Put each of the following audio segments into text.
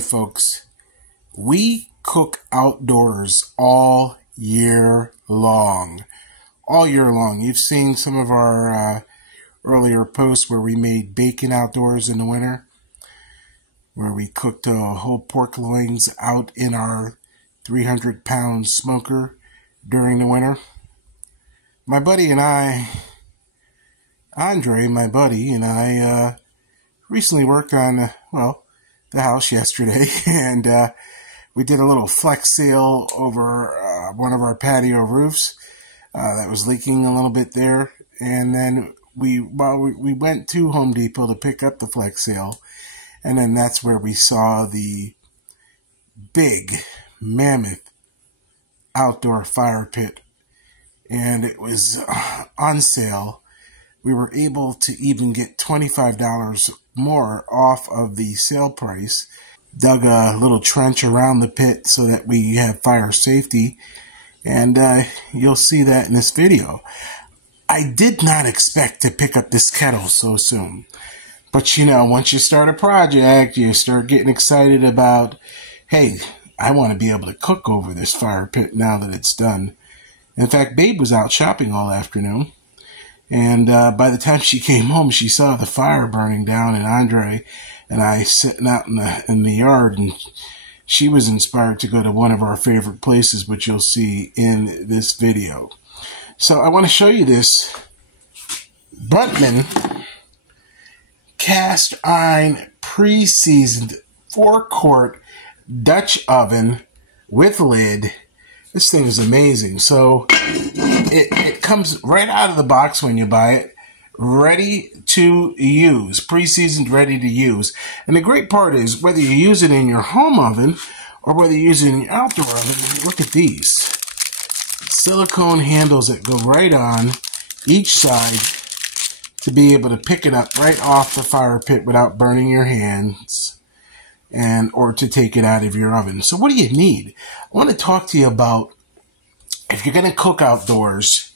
right, folks, we cook outdoors all year long. All year long. You've seen some of our earlier posts where we made bacon outdoors in the winter, where we cooked whole pork loins out in our 300-pound smoker during the winter. My buddy and I, Andre, my buddy, and I recently worked on, the house yesterday, and we did a little flex seal over one of our patio roofs that was leaking a little bit there. And then we went to Home Depot to pick up the flex seal, and then that's where we saw the big mammoth outdoor fire pit, and it was on sale. We were able to even get $25 more off of the sale price. Dug a little trench around the pit so that we have fire safety, and you'll see that in this video. I did not expect to pick up this kettle so soon, but you know, once you start a project, you start getting excited about, hey, I want to be able to cook over this fire pit now that it's done. In fact, Babe was out shopping all afternoon, and by the time she came home, she saw the fire burning down, and Andre and I sitting out in the yard, and she was inspired to go to one of our favorite places, which you'll see in this video. So I want to show you this Buntman cast iron pre-seasoned 4-quart Dutch oven with lid. This thing is amazing. So it comes right out of the box when you buy it, ready to use, pre-seasoned, ready to use. And the great part is, whether you use it in your home oven or whether you use it in your outdoor oven, look at these silicone handles that go right on each side to be able to pick it up right off the fire pit without burning your hands, and or to take it out of your oven. So what do you need? I want to talk to you about, if you're going to cook outdoors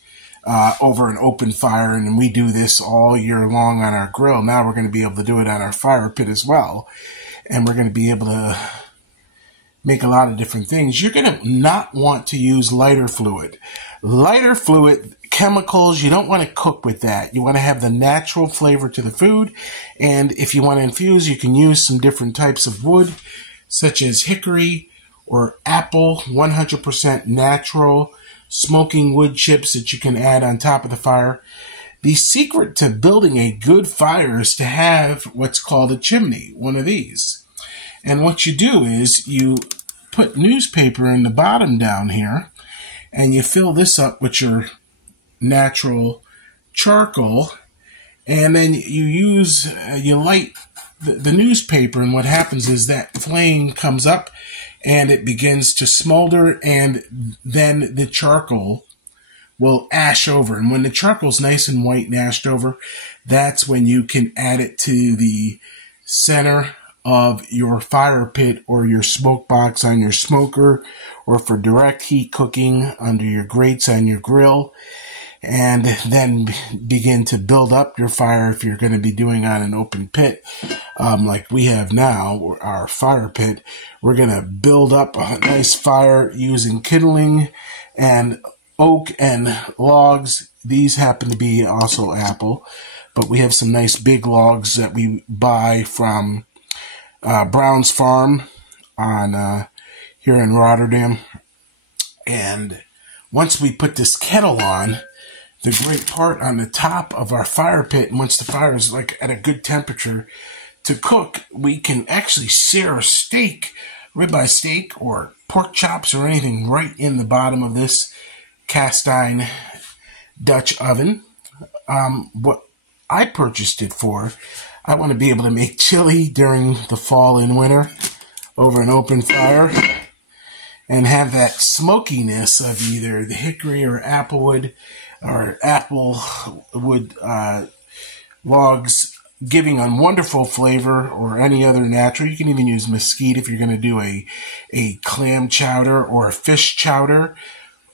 over an open fire, and we do this all year long on our grill, now we're going to be able to do it on our fire pit as well, and we're going to be able to make a lot of different things. You're going to not want to use lighter fluid. Lighter fluid, chemicals, you don't want to cook with that. You want to have the natural flavor to the food, and if you want to infuse, you can use some different types of wood, such as hickory or apple, 100% natural smoking wood chips that you can add on top of the fire. The secret to building a good fire is to have what's called a chimney, one of these. And what you do is you put newspaper in the bottom down here, and you fill this up with your natural charcoal, and then you light the newspaper, and what happens is that flame comes up and it begins to smolder, and then the charcoal will ash over. And when the charcoal's nice and white and ashed over, that's when you can add it to the center of your fire pit or your smoke box on your smoker, or for direct heat cooking under your grates on your grill, and then begin to build up your fire if you're going to be doing on an open pit like we have now, our fire pit. We're going to build up a nice fire using kindling and oak and logs. These happen to be also apple, but we have some nice big logs that we buy from Brown's Farm on here in Rotterdam. And once we put this kettle on, the great part on the top of our fire pit, and once the fire is like at a good temperature to cook, we can actually sear a steak, ribeye steak or pork chops or anything, right in the bottom of this cast iron Dutch oven. What I purchased it for, I want to be able to make chili during the fall and winter over an open fire and have that smokiness of either the hickory or applewood or apple wood logs giving a wonderful flavor, or any other natural. You can even use mesquite if you're going to do a clam chowder or a fish chowder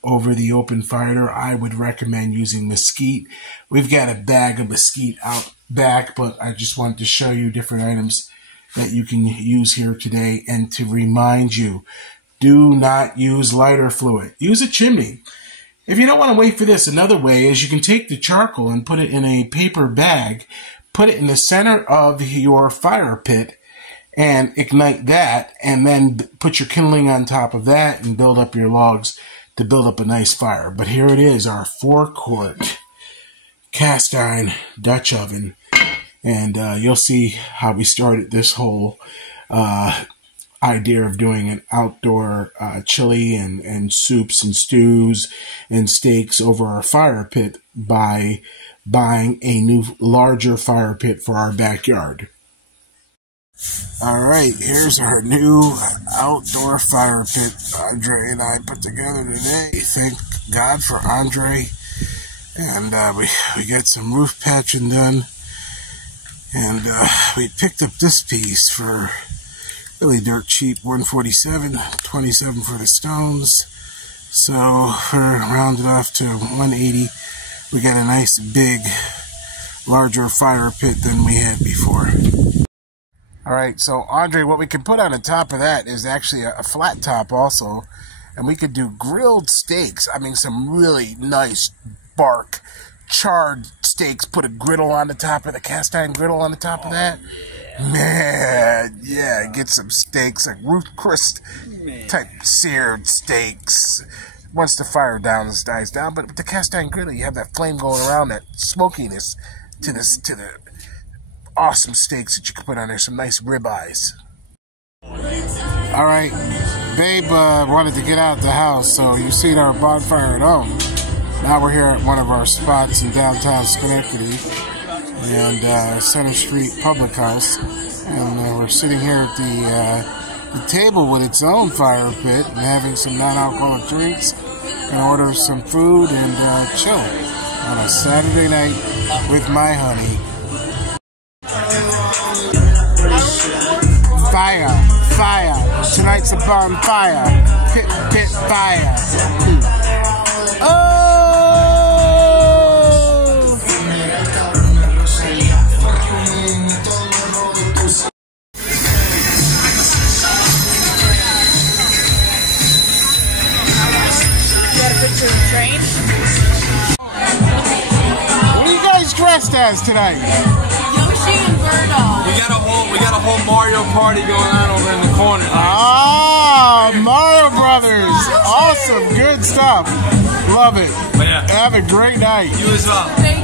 over the open fire. I would recommend using mesquite. We've got a bag of mesquite out back, but I just wanted to show you different items that you can use here today. And to remind you, do not use lighter fluid. Use a chimney. If you don't want to wait for this, another way is you can take the charcoal and put it in a paper bag, put it in the center of your fire pit, and ignite that, and then put your kindling on top of that and build up your logs to build up a nice fire. But here it is, our 4-quart cast iron Dutch oven. And you'll see how we started this whole idea of doing an outdoor chili and soups and stews and steaks over our fire pit by buying a new larger fire pit for our backyard. All right, here's our new outdoor fire pit Andre and I put together today. Thank God for Andre. And we got some roof patching done. And we picked up this piece for really dirt cheap, $147, $27 for the stones. So we're rounded off to $180. We got a nice big, larger fire pit than we had before. All right, so Andre, what we can put on the top of that is actually a flat top also, and we could do grilled steaks. I mean, some really nice bark charred steaks. Put a griddle on the top of the cast iron griddle on the top of that. Man, yeah, get some steaks, like Ruth Chris type seared steaks. Once the fire dies down, but with the cast iron griddle, you have that flame going around, that smokiness to the awesome steaks that you can put on there. Some nice ribeyes. All right, babe wanted to get out the house, so you seen our bonfire at home. Now we're here at one of our spots in downtown Schenectady and Center Street Public House, and we're sitting here at the table with its own fire pit and having some non-alcoholic drinks and order some food and chill on a Saturday night with my honey. Fire. Tonight's a bonfire. Pit fire. Oh! You got a picture of the train? What are you guys dressed as tonight? Yoshi and Birdo. We got a whole Mario party going on over in the corner. Ah, Mario Brothers. Awesome. Good stuff. Love it. But yeah. Have a great night. You as well. Thank